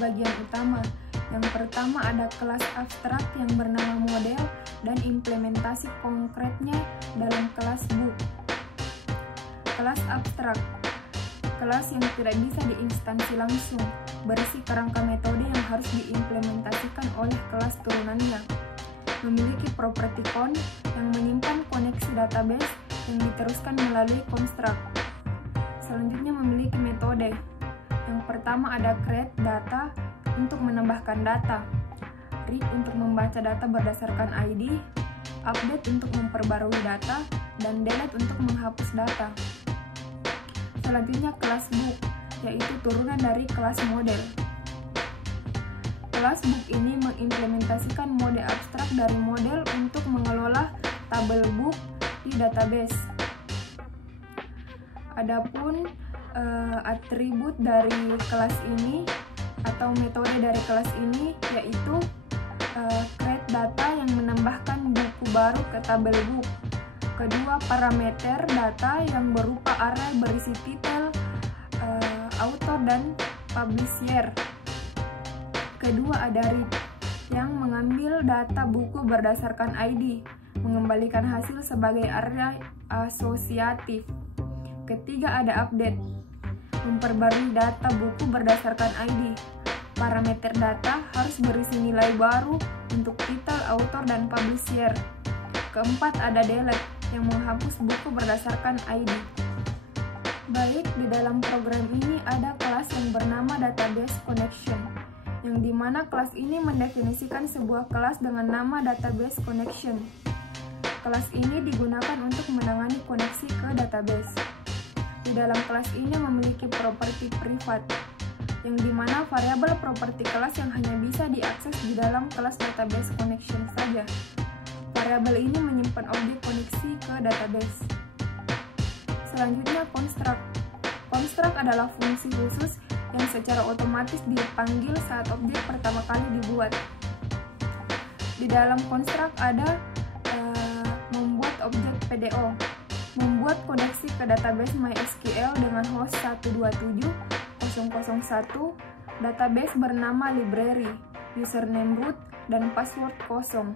bagian utama. Yang pertama ada kelas abstrak yang bernama model dan implementasi konkretnya dalam kelas book. Kelas abstrak, kelas yang tidak bisa diinstansi langsung, berisi kerangka metode yang harus diimplementasikan oleh kelas turunannya. Memiliki properti con yang menyimpan koneksi database yang diteruskan melalui construct. Selanjutnya memiliki metode. Yang pertama ada create data untuk menambahkan data, read untuk membaca data berdasarkan ID, update untuk memperbarui data, dan delete untuk menghapus data. Selanjutnya kelas book, yaitu turunan dari kelas model. Kelas book ini mengimplementasikan mode abstrak dari model untuk mengelola tabel book di database. Adapun atribut dari kelas ini atau metode dari kelas ini yaitu create data yang menambahkan buku baru ke tabel book. Kedua, parameter data yang berupa array berisi titel, author, dan publisher. Kedua, ada read yang mengambil data buku berdasarkan ID, mengembalikan hasil sebagai array asosiatif. Ketiga, ada update, memperbarui data buku berdasarkan ID. Parameter data harus berisi nilai baru untuk titel, author, dan publisher. Keempat, ada delete yang menghapus buku berdasarkan ID. Baik, di dalam program ini ada kelas yang bernama database connection, yang dimana kelas ini mendefinisikan sebuah kelas dengan nama database connection. Kelas ini digunakan untuk menangani koneksi ke database. Di dalam kelas ini memiliki properti privat, yang dimana variabel properti kelas yang hanya bisa diakses di dalam kelas database connection saja. Variabel ini menyimpan objek koneksi ke database. Selanjutnya construct. Construct adalah fungsi khusus yang secara otomatis dipanggil saat objek pertama kali dibuat. Di dalam construct ada membuat objek PDO, membuat koneksi ke database MySQL dengan host 127.0.0.1, database bernama library, username root, dan password kosong.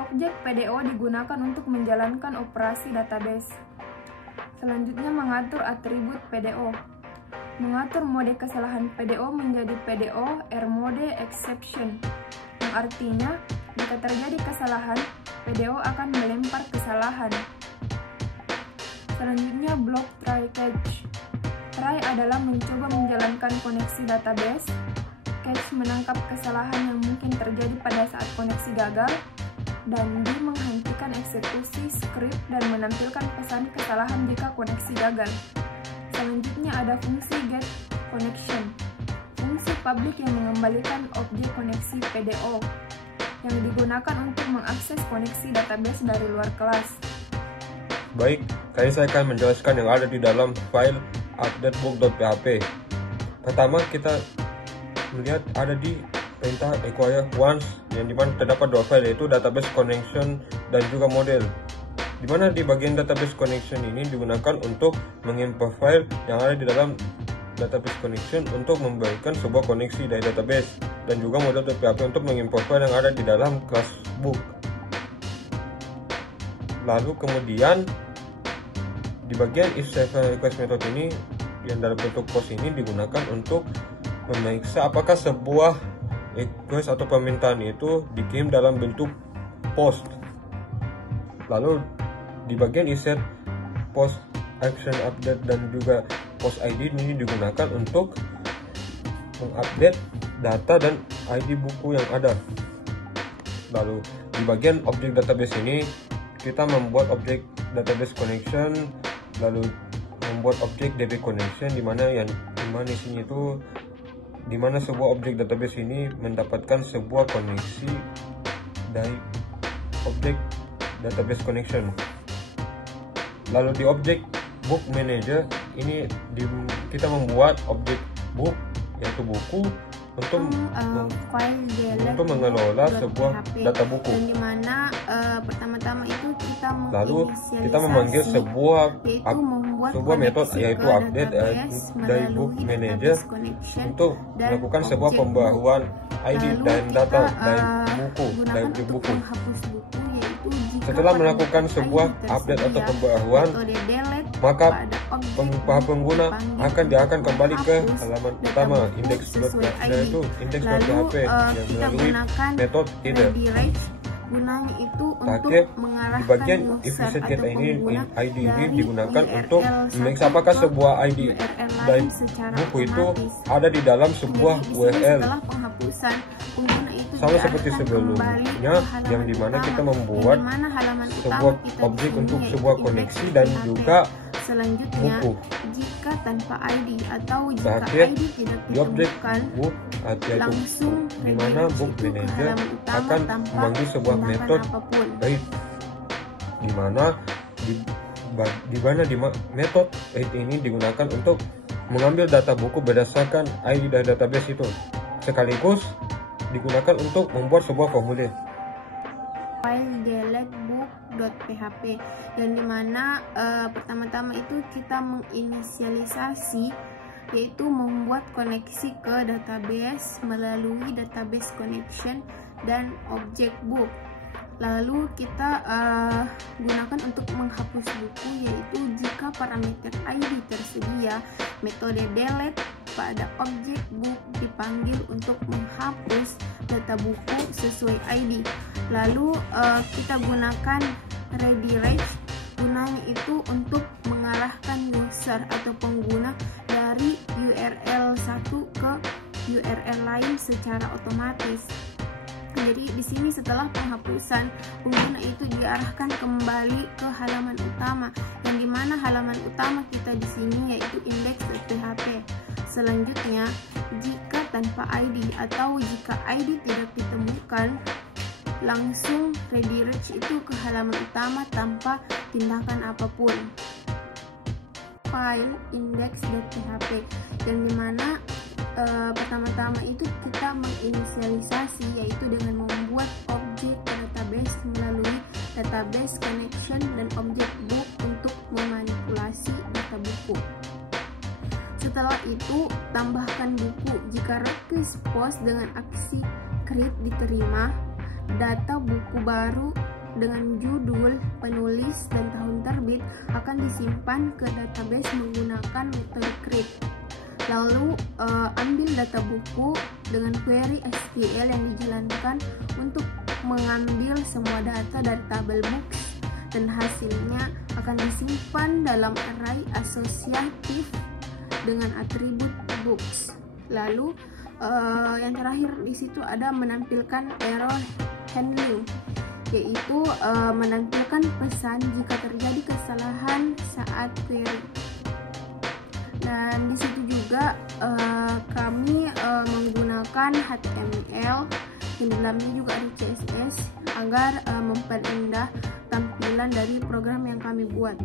Objek PDO digunakan untuk menjalankan operasi database. Selanjutnya mengatur atribut PDO. Mengatur mode kesalahan PDO menjadi PDO error exception, yang artinya jika terjadi kesalahan, PDO akan melempar kesalahan. Selanjutnya blok try catch. Try adalah mencoba menjalankan koneksi database. Catch menangkap kesalahan yang mungkin terjadi pada saat koneksi gagal, dan D menghentikan eksekusi script dan menampilkan pesan kesalahan jika koneksi gagal. Selanjutnya ada fungsi get connection, fungsi public yang mengembalikan objek koneksi PDO, yang digunakan untuk mengakses koneksi database dari luar kelas. Baik, kali saya akan menjelaskan yang ada di dalam file updatebook.php. Pertama, kita melihat ada di perintah acquire once, yang dimana terdapat dua file, yaitu database connection dan juga model. Dimana di bagian database connection ini digunakan untuk mengimport file yang ada di dalam database connection untuk membagikan sebuah koneksi dari database, dan juga model.php untuk mengimport file yang ada di dalam kelas book. Lalu kemudian di bagian if server request method ini yang dalam bentuk post ini digunakan untuk memeriksa apakah sebuah request atau permintaan itu dikirim dalam bentuk post. Lalu di bagian insert post action update dan juga post ID ini digunakan untuk mengupdate data dan ID buku yang ada. Lalu di bagian objek database ini kita membuat objek database connection, lalu membuat objek DB connection, dimana isinya itu dimana sebuah objek database ini mendapatkan sebuah koneksi dari objek database connection. Lalu di objek book manager ini kita membuat objek book, yaitu buku, untuk file delete untuk mengelola sebuah PHP, data buku. dan dimana pertama-tama itu kita Lalu kita memanggil sebuah metode yaitu update dari book manager untuk melakukan sebuah pembaruan ID dan data dari buku. Setelah melakukan sebuah update atau pembaruan, maka pengguna akan kembali ke halaman utama index.php yang melalui metode header. Gunanya itu untuk di bagian if set get ID ini digunakan untuk memeriksa apakah sebuah ID dari buku itu ada di dalam sebuah URL. Setelah penghapusan, pengguna itu sama seperti sebelumnya, yang dimana kita membuat sebuah objek untuk sebuah koneksi dan juga selanjutnya buku. Jika tanpa ID atau jika Terakhir, ID tidak di objek ditemukan, book langsung di mana book manager akan memanggil sebuah metode read, di mana metode read ini digunakan untuk mengambil data buku berdasarkan ID dari database itu, sekaligus digunakan untuk membuat sebuah formulir file delete book.php, dan dimana pertama-tama itu kita menginisialisasi, yaitu membuat koneksi ke database melalui database connection dan objek book. Lalu kita gunakan untuk menghapus buku, yaitu jika parameter ID tersedia, metode delete pada objek book dipanggil untuk menghapus data buku sesuai ID. Lalu kita gunakan redirect, gunanya itu untuk mengarahkan user atau pengguna dari URL satu ke URL lain secara otomatis. Jadi di sini setelah penghapusan, pengguna itu diarahkan kembali ke halaman utama, yang dimana halaman utama kita di sini yaitu index.php. Selanjutnya, jika tanpa ID atau jika ID tidak ditemukan, langsung redirect itu ke halaman utama tanpa tindakan apapun. File index.php, yang dimana pertama-tama itu kita menginisialisasi, yaitu dengan membuat objek database melalui database connection dan objek book untuk memanipulasi data buku. Setelah itu, tambahkan buku. Jika request post dengan aksi create diterima, data buku baru dengan judul, penulis, dan tahun terbit akan disimpan ke database menggunakan metode create. Lalu ambil data buku dengan query SQL yang dijalankan untuk mengambil semua data dari tabel books, dan hasilnya akan disimpan dalam array asosiatif dengan atribut books. Lalu yang terakhir di situ ada menampilkan error handling, yaitu menampilkan pesan jika terjadi kesalahan saat query. Dan di situ juga kami menggunakan HTML, yang di dalamnya juga ada CSS agar memperindah tampilan dari program yang kami buat.